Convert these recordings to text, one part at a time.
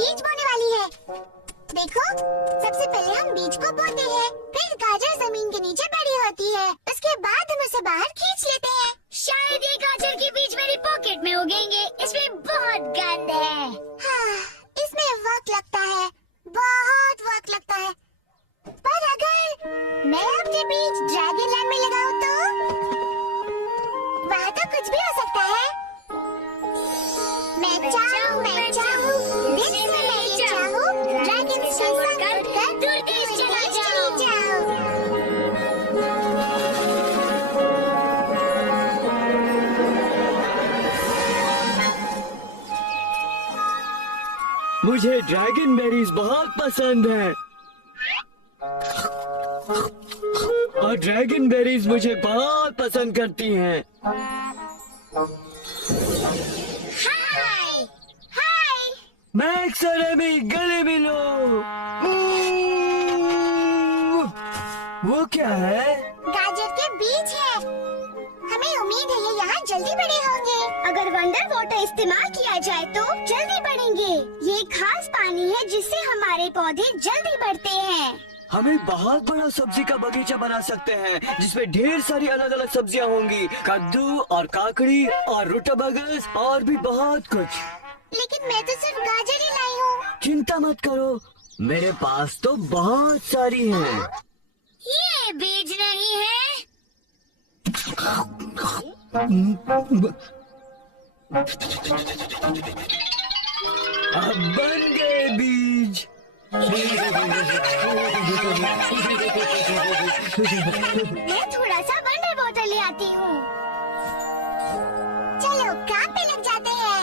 बीज बोने वाली है। देखो, सबसे पहले हम बीज को बोते हैं, फिर गाजर जमीन के नीचे बड़ी होती है, उसके बाद हम उसे बाहर खींच लेते हैं। शायद ये गाजर के बीज मेरी पॉकेट में उगेंगे। इसमें बहुत गंध है। हाँ, इसमें वक्त लगता है, बहुत वक्त लगता है। पर अगर मैं अपने बीज ड्रैगन लैंड में लगाऊं तो वहाँ तो कुछ भी हो सकता है। मैं चाहूँ, दिल से मैं ये चाहूँ, ड्रैगन से संग उड़कर दूर देश चला जाऊं। मुझे ड्रैगन बेरीज बहुत पसंद है और ड्रैगन बेरीज मुझे बहुत पसंद करती हैं। हाय हाय, मैक्स और एमी गले मिलो। वो क्या है? गाजर के बीज है। हमें उम्मीद है ये यहाँ जल्दी बड़े होंगे। अगर वंडर वाटर इस्तेमाल किया जाए तो जल्दी बढ़ेंगे। ये खास पानी है जिससे हमारे पौधे जल्दी बढ़ते हैं। हम एक बहुत बड़ा सब्जी का बगीचा बना सकते हैं जिसमें ढेर सारी अलग अलग सब्जियां होंगी, कद्दू और काकड़ी और रूटाबगस और भी बहुत कुछ। लेकिन मैं तो सिर्फ गाजर ही लाई हूँ। चिंता मत करो, मेरे पास तो बहुत सारी हैं। ये बीज नहीं है। अब बन गए बीज। मैं थोड़ा सा वंडर वाटर ले आती हूँ। चलो काम पे लग जाते हैं।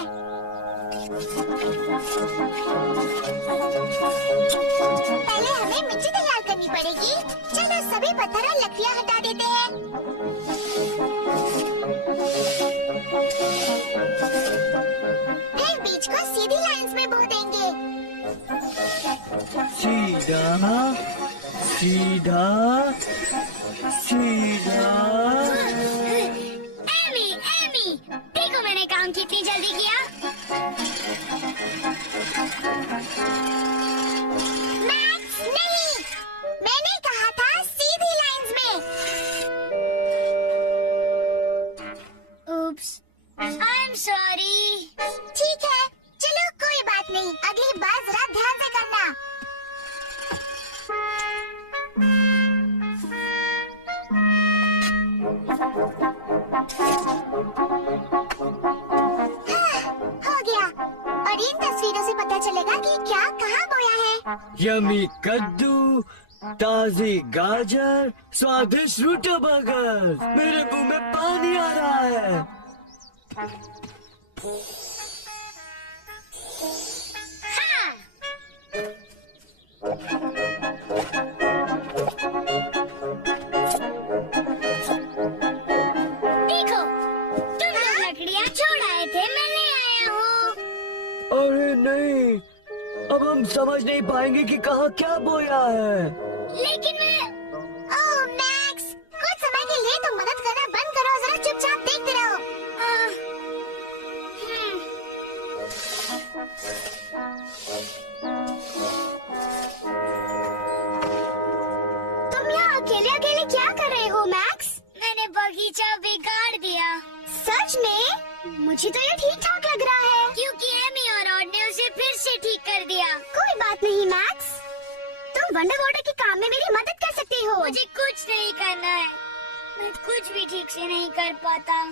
पहले हमें मिट्टी तैयार करनी पड़ेगी। चलो सभी पत्थर और लकड़ियाँ हटा देते हैं। फिर बीज को सीधी लाइंस में बो देंगे। सीधा सीधा सीधा। एमी, देखो मैंने काम कितनी जल्दी किया। मैक्स, नहीं, मैंने कहा था सीधी लाइंस में। Oops, I'm sorry. ठीक है, चलो कोई बात नहीं, अगली बार जरा ध्यान से करना। हो गया, और इन तस्वीरों से पता चलेगा कि क्या कहाँ बोया है। यमी कद्दू, ताजी गाजर, स्वादिष्ट रूटाबगस। मेरे मुंह में पानी आ रहा है। हाँ, देखो, तुम लोग लकड़ियाँ छोड़ आए थे, मैं ले आया हूँ। अरे नहीं, अब हम समझ नहीं पाएंगे कि कहाँ क्या बोया है। लेकिन मैं ओह मैक्स, कुछ समय के लिए तुम मदद करना बंद करो, जरा चुपचाप देखते रहो। आह, तुम यहाँ अकेले अकेले क्या कर रहे हो मैक्स? मैंने बगीचा बिगाड़ दिया। सच में? मुझे तो ये ठीक ठाक लग रहा है। क्योंकि एमी और रॉड ने उसे फिर से ठीक कर दिया। कोई बात नहीं मैक्स, तुम वंडर वाटर के काम में मेरी मदद कर सकते हो। मुझे कुछ नहीं करना है, मैं कुछ भी ठीक से नहीं कर पाता।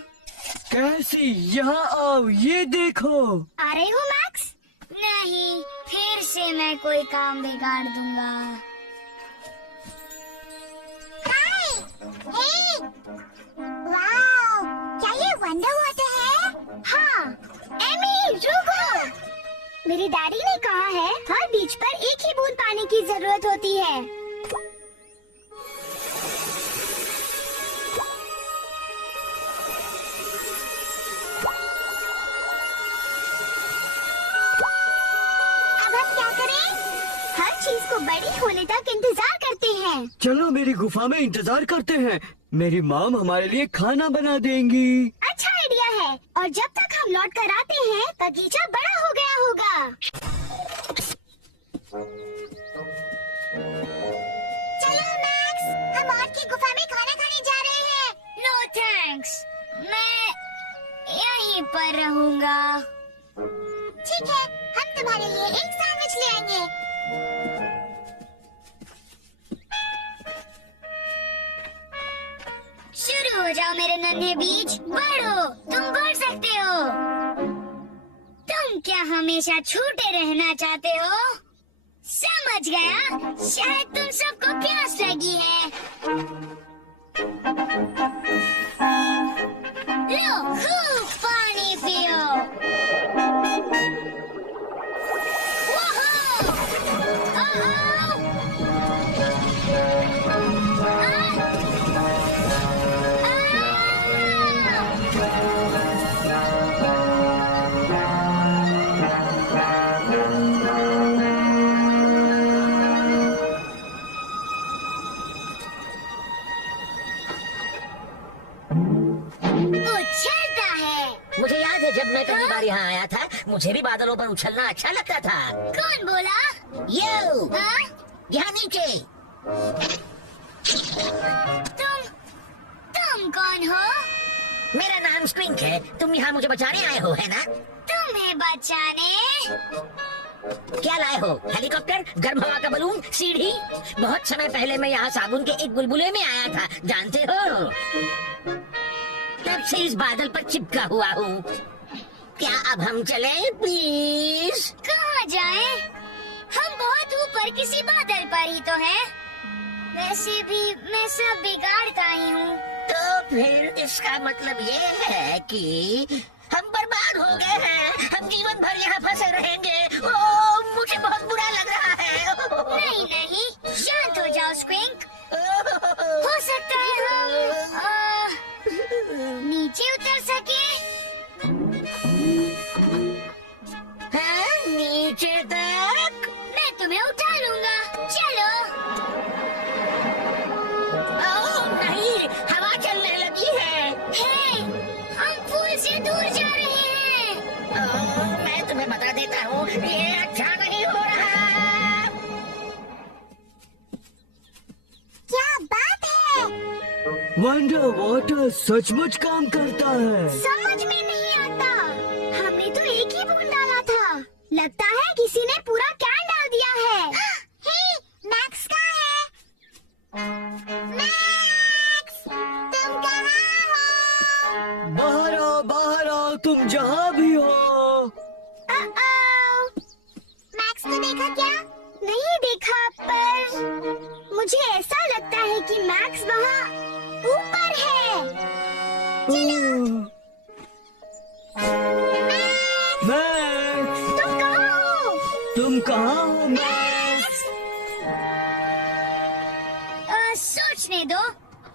कैसी? यहाँ आओ, ये देखो। आ रहे हो मैक्स? नहीं, फिर से मैं कोई काम बिगाड़ दूंगा। हाय, हे, वाओ, क्या ये वंडर वाटर है? हाँ, एमी रुको। मेरे डैडी ने कहा है हर बीज पर एक ही बूंद पानी की जरूरत होती है। अब हम क्या करें? हर चीज को बड़ी होने तक इंतजार करते हैं। चलो मेरी गुफा में इंतजार करते हैं। मेरी मॉम हमारे लिए खाना बना देंगी। अच्छा आइडिया है, और जब तक हम लौट कर आते हैं बगीचा बड़ा हो गया होगा। चलो मैक्स, हम और की गुफा में खाना खाने जा रहे हैं। नो थैंक्स, मैं यहीं पर रहूंगा। ठीक है, हम तुम्हारे लिए एक सैंडविच ले आएंगे। शुरू हो जाओ मेरे नन्हे बीज, बढ़ो, तुम बढ़ सकते हो। तुम क्या हमेशा छूटे रहना चाहते हो? समझ गया, शायद तुम सबको प्यास लगी है। लो, खूब पानी पियो। वोहो! ओहो! उछलता है। मुझे याद है जब मैं पहली बार यहाँ आया था, मुझे भी बादलों पर उछलना अच्छा लगता था। कौन बोला? यो, हाँ? यहाँ नीचे। तुम कौन हो? मेरा नाम स्क्विंक है। तुम यहाँ मुझे बचाने आए हो, है ना? तुम्हें बचाने? क्या लाए हो? हेलीकॉप्टर, गर्म हवा का बलून, सीढ़ी? बहुत समय पहले मैं यहाँ साबुन के एक बुलबुले में आया था, जानते हो? तब से इस बादल पर चिपका हुआ हूँ। क्या अब हम चलें, प्लीज? कहाँ जाएं? हम बहुत ऊपर किसी बादल पर ही तो हैं। वैसे भी मैं सब बिगाड़ता ही हूँ। तो फिर इसका मतलब ये है कि हम बर्बाद हो गए हैं। हम जीवन भर यहाँ फंसे रहेंगे। ओह, मुझे बहुत बुरा लग रहा है। नहीं नहीं, शांत हो जाओ स्क्विंक। हो सकता है हम नीचे उतर सके। हाँ, नीचे तक? मैं तुम्हें उठा लूंगा, चलो। ओह नहीं, हवा चलने लगी है। हे, हम पुल से दूर जा रहे हैं। ओह, मैं तुम्हें बता देता हूँ, ये अच्छा नहीं हो रहा। क्या बात है? वंडर वाटर सचमुच काम करता है। समझ में नहीं आता। हमने तो एक ही बूंद डाला था। लगता है किसी ने पूरा कैन डाल दिया है। हे, मैक्स कहाँ है? मैक्स, तुम कहाँ हो? बाहर आओ, तुम जहाँ भी हो। मैक्स को देखा क्या? नहीं देखा, पर मुझे ऐसा लगता है कि मैक्स वहाँ ऊपर है। मैक्स, तुम कहाँ हो? तुम कहाँ हो मैक्स? सोचने दो।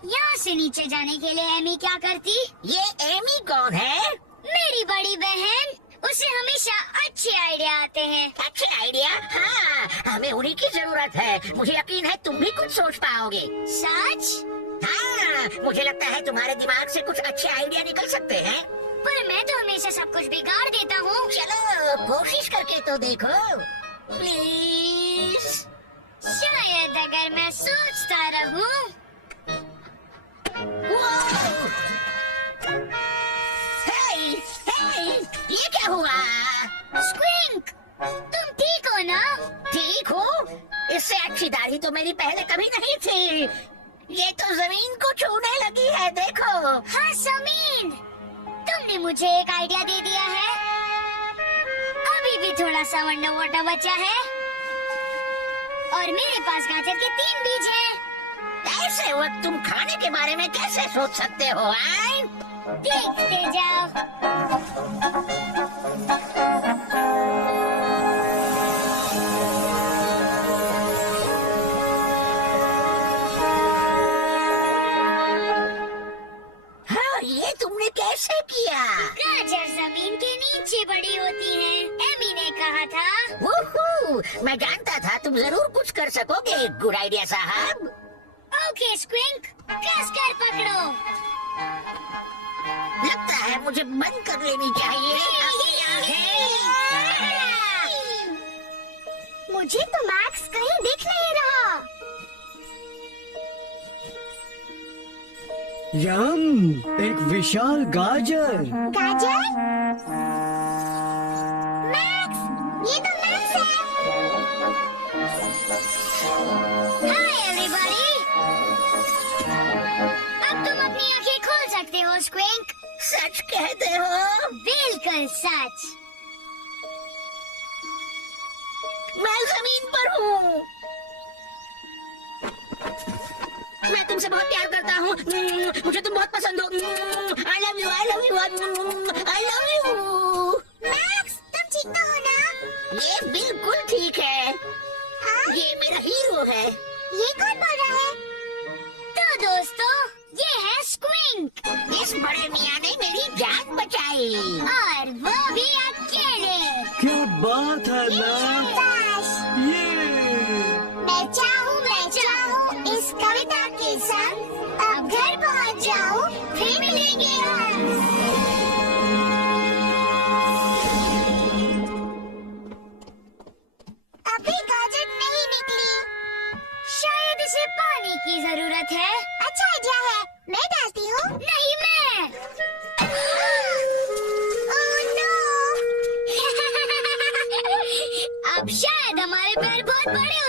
यहाँ से नीचे जाने के लिए एमी क्या करती? ये एमी कौन है? मेरी बड़ी बहन। उसे हमेशा अच्छे आइडिया आते हैं। अच्छे आइडिया? हाँ, हमें उन्हीं की जरूरत है। मुझे यकीन है तुम भी कुछ सोच पाओगे। सच? हाँ, मुझे लगता है तुम्हारे दिमाग से कुछ अच्छे आइडिया निकल सकते हैं। पर मैं तो हमेशा सब कुछ बिगाड़ देता हूँ। चलो कोशिश करके तो देखो, प्लीज। शायद अगर मैं सोचता रहूँ। हे, ये क्या हुआ? स्क्विंक, तुम ठीक हो ना? ठीक हूँ। इससे अच्छी दाढ़ी तो मेरी पहले कभी नहीं थी। ये तो जमीन को छूने लगी है, देखो। हाँ समीन, तुमने मुझे एक आइडिया दे दिया है। अभी भी थोड़ा सा वंडर वाटर बचा है और मेरे पास गाजर के 3 बीज हैं। ऐसे वक्त तुम खाने के बारे में कैसे सोच सकते हो? आए? देखते जाओ। हाँ, ये तुमने कैसे किया? गाजर जमीन के नीचे बड़ी होती हैं। एमी ने कहा था। वूहू, मैं जानता था तुम जरूर कुछ कर सकोगे। गुड आइडिया साहब। ओके स्क्विंक, कस कर पकड़ो। लगता है मुझे बंद कर लेनी चाहिए अपनी आँखें। मुझे तो मैक्स कहीं दिख नहीं रहा। यम, एक विशाल गाजर। गाजर? मैक्स, ये तो मैक्स है। Hi everybody. अब तुम अपनी आंखें खोल सकते हो स्क्विंक। सच कहते हो? बिल्कुल सच। मैं जमीन पर हूँ। मैं तुमसे बहुत प्यार करता हूँ। मुझे तुम बहुत पसंद हो। I love you, I love you, I love you. Max, तुम ठीक तो हो ना? ये बिल्कुल ठीक है। हाँ? ये मेरा हीरो है। ये कौन बोल रहा है? तो दोस्तों, ये है स्क्विंक इस बड़े मियाँ ने मेरी जान बचाई। और वो भी अकेले। क्या बात है मैक्स। शाबाश। ये मैं चाहूँ इस कविता के संग अब घर पहुँच जाऊँ, फिर मिलेंगे हम। अभी गाजर नहीं निकली। शायद इसे पानी की जरूरत है। अच्छा आइडिया है, मैं डालती हूँ। नहीं मैं। Oh no! अब शायद हमारे पैर बहुत बड़े